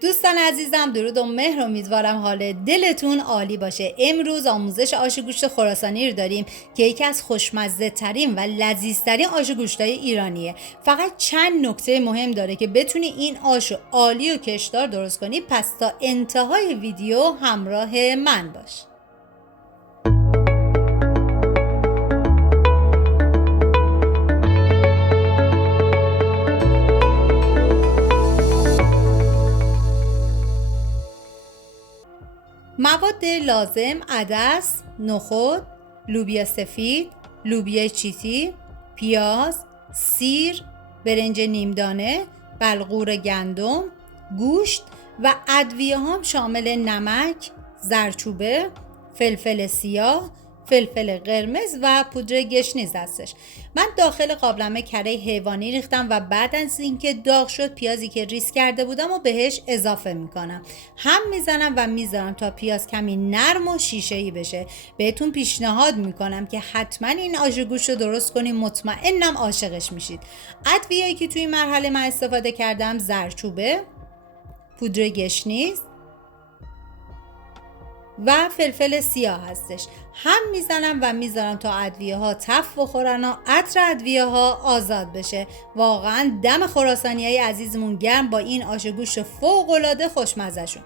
دوستان عزیزم، درود و مهر. امیدوارم حال دلتون عالی باشه. امروز آموزش آش گوشت خراسانی رو داریم که یکی از خوشمزه ترین و لذیذ ترین آش گوشتای ایرانیه. فقط چند نکته مهم داره که بتونی این آش رو عالی و کشدار درست کنی. پس تا انتهای ویدیو همراه من باش. مواد لازم: عدس، نخود، لوبیا سفید، لوبیا چیتی، پیاز، سیر، برنج نیمدانه، بلغور گندم، گوشت و ادویه هم شامل نمک، زردچوبه، فلفل سیاه، فلفل قرمز و پودر گشنیز هستش. من داخل قابلمه کره حیوانی ریختم و بعد از اینکه داغ شد پیازی که ریز کرده بودم و بهش اضافه میکنم. هم میزنم و میذارم تا پیاز کمی نرم و شیشه‌ای بشه. بهتون پیشنهاد میکنم که حتما این آش گوشت رو درست کنیم، مطمئنم عاشقش میشید. ادویه‌ای که توی مرحله من استفاده کردم: زردچوبه، پودر گشنیز و فلفل سیاه هستش. هم میزنم و میذارم تا ادویه ها تف بخورن و عطر ادویه ها آزاد بشه. واقعا دم خراسانی های عزیزمون گرم با این آش گوشت فوق العاده خوشمزه شون.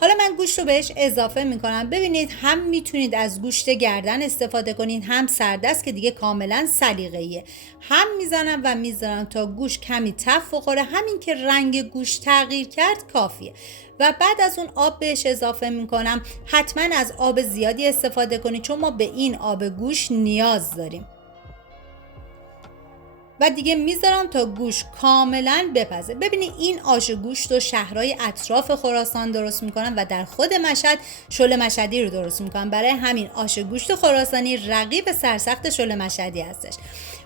حالا من گوشت رو بهش اضافه میکنم. ببینید، هم میتونید از گوشت گردن استفاده کنید، هم سردست که دیگه کاملا سلیقه‌ایه. هم میزنم و میذارم تا گوشت کمی تف بخوره. همین که رنگ گوشت تغییر کرد کافیه. و بعد از اون آب بهش اضافه میکنم. حتما از آب زیادی استفاده کنید چون ما به این آب گوشت نیاز داریم. و دیگه میذارم تا گوشت کاملا بپزه. ببینید این آش گوشت رو شهرهای اطراف خراسان درست میکنن و در خود مشهد شل مشهدی رو درست میکنن. برای همین آش گوشت خراسانی رقیب سرسخت شل مشهدی هستش.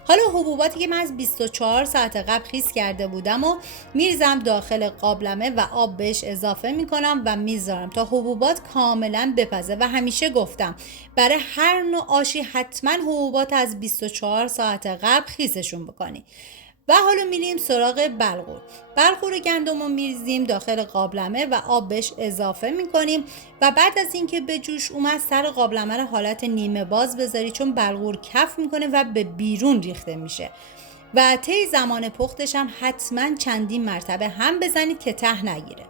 حالا حبوباتی که من از 24 ساعت قبل خیس کرده بودم و میریزم داخل قابلمه و آب بهش اضافه میکنم و میذارم تا حبوبات کاملا بپزه. و همیشه گفتم برای هر نوع آشی حتما حبوبات از 24 ساعت قبل خیسشون بکنی. و حالا میریم سراغ بلغور گندم رو میریزیم داخل قابلمه و آب بهش اضافه میکنیم و بعد از اینکه به جوش اومد سر قابلمه رو حالت نیمه باز بذاری چون بلغور کف میکنه و به بیرون ریخته میشه. و طی زمان پختش هم حتما چندین مرتبه هم بزنید که ته نگیره.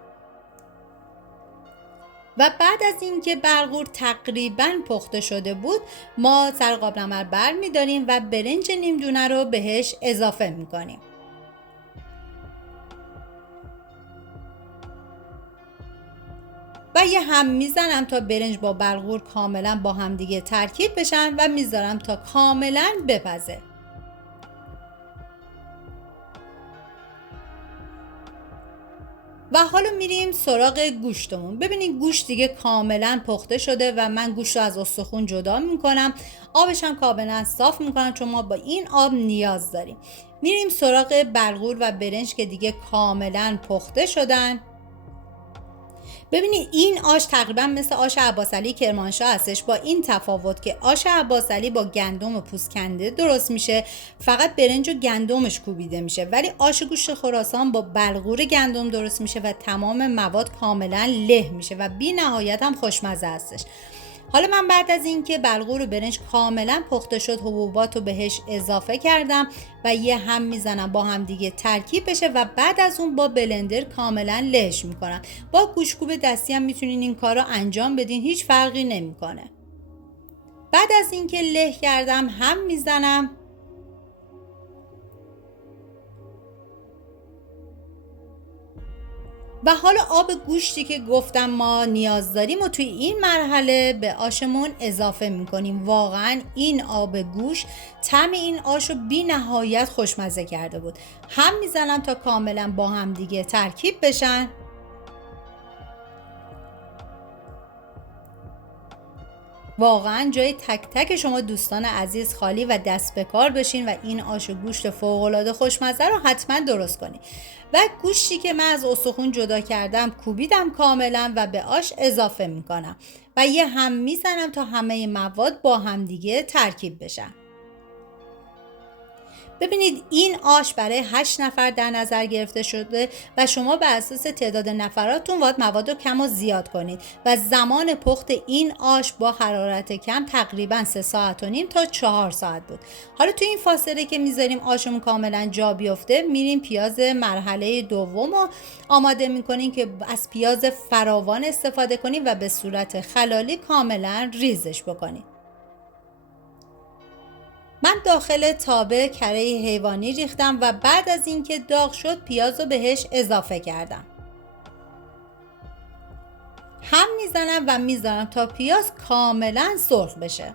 و بعد از اینکه بلغور تقریبا پخته شده بود ما سر قابلمه رو برمی‌داریم و برنج نیمدونه رو بهش اضافه میکنیم. و یه هم میزنم تا برنج با بلغور کاملا با هم دیگه ترکیب بشن و میذارم تا کاملا بپزه. و حالا میریم سراغ گوشتمون. ببینید گوشت دیگه کاملا پخته شده و من گوشت رو از استخون جدا میکنم. آبش هم کاملا صاف میکنم چون ما با این آب نیاز داریم. میریم سراغ بلغور و برنج که دیگه کاملا پخته شدن. ببینید این آش تقریبا مثل آش عباسعلی کرمانشاه هستش، با این تفاوت که آش عباسعلی با گندم پوست کنده درست میشه، فقط برنج و گندمش کوبیده میشه، ولی آش گوشت خراسان با بلغور گندم درست میشه و تمام مواد کاملا له میشه و بی نهایت هم خوشمزه هستش. حالا من بعد از اینکه بلغور و برنج کاملا پخته شد حبوبات رو بهش اضافه کردم و یه هم میزنم با هم دیگه ترکیب بشه و بعد از اون با بلندر کاملا لهش میکنم. با گوشتکوب دستی هم میتونین این کار رو انجام بدین، هیچ فرقی نمیکنه. بعد از اینکه له کردم هم میزنم و حالا آب گوشتی که گفتم ما نیاز داریم و توی این مرحله به آشمون اضافه میکنیم. واقعا این آب گوشت طعم این آش رو بی نهایت خوشمزه کرده بود. هم میزنم تا کاملا با هم دیگه ترکیب بشن. واقعا جای تک تک شما دوستان عزیز خالی و دست به کار بشین و این آش و گوشت فوق‌العاده خوشمزه رو حتما درست کنید. و گوشتی که من از استخون جدا کردم کوبیدم کاملا و به آش اضافه میکنم و یه هم میزنم تا همه مواد با هم دیگه ترکیب بشن. ببینید این آش برای 8 نفر در نظر گرفته شده و شما بر اساس تعداد نفراتون باید مواد رو کم و زیاد کنید و زمان پخت این آش با حرارت کم تقریبا 3 ساعت و نیم تا 4 ساعت بود. حالا تو این فاصله که میذاریم آشمون کاملا جا بیفته، میریم پیاز مرحله دوم رو آماده میکنیم که از پیاز فراوان استفاده کنیم و به صورت خلالی کاملا ریزش بکنیم. من داخل تابه کره حیوانی ریختم و بعد از اینکه داغ شد پیاز رو بهش اضافه کردم. هم میزنم و میذارم تا پیاز کاملا سرخ بشه.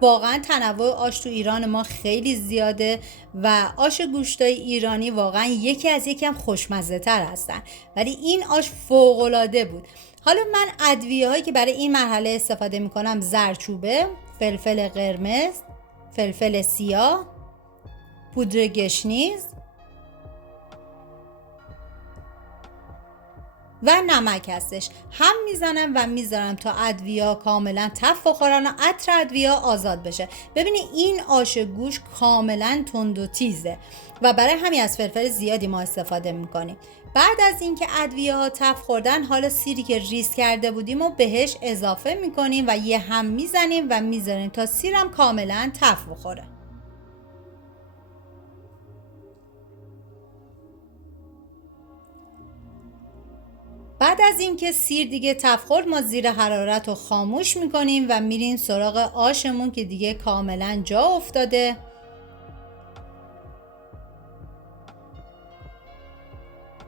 واقعا تنوع آش تو ایران ما خیلی زیاده و آش گوشتای ایرانی واقعا یکی از یکم خوشمزه تر هستن، ولی این آش فوق‌العاده بود. حالا من ادویه هایی که برای این مرحله استفاده میکنم زردچوبه، فلفل قرمز، فلفل سیاه، پودر گشنیز و نمک هستش. هم میزنم و میذارم تا ادویه کاملا تف بخورن و عطر ادویه آزاد بشه. ببینید این آش گوشت کاملا تند و تیزه و برای همین از فلفل زیادی ما استفاده میکنیم. بعد از اینکه ادویه ها تف خوردن، حالا سیری که ریز کرده بودیم و بهش اضافه میکنیم و یه هم میزنیم و میذاریم تا سیرم کاملا تف بخوره. بعد از اینکه سیر دیگه تف خورد، ما زیر حرارت رو خاموش میکنیم و میریم سراغ آشمون که دیگه کاملا جا افتاده.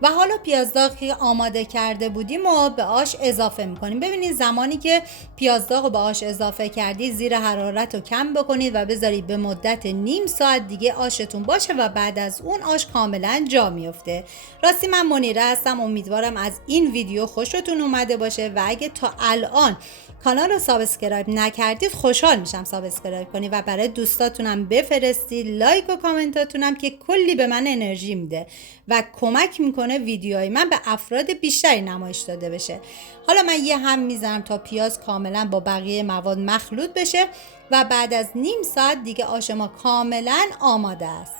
و حالا پیازداغ که آماده کرده بودیم و به آش اضافه میکنیم. ببینید زمانی که پیازداغ رو به آش اضافه کردید، زیر حرارت رو کم بکنید و بذارید به مدت نیم ساعت دیگه آشتون باشه و بعد از اون آش کاملا جا میفته. راستی من منیره هستم، امیدوارم از این ویدیو خوشتون اومده باشه و اگه تا الان کانال رو سابسکرایب نکردید خوشحال میشم سابسکرایب کنید و برای دوستاتونم بفرستید. لایک و کامنتاتونم که کلی به من انرژی میده و کمک میکنه ویدیوهای من به افراد بیشتری نمایش داده بشه. حالا من یه هم میزنم تا پیاز کاملا با بقیه مواد مخلوط بشه و بعد از نیم ساعت دیگه آش ما کاملا آماده است.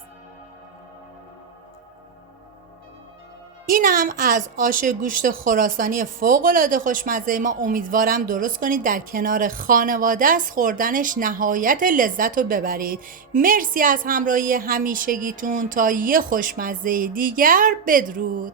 این هم از آش گوشت خراسانی فوق‌العاده خوشمزه ما. امیدوارم درست کنید، در کنار خانواده از خوردنش نهایت لذت رو ببرید. مرسی از همراهی همیشگیتون. تا یه خوشمزه دیگر، بدرود.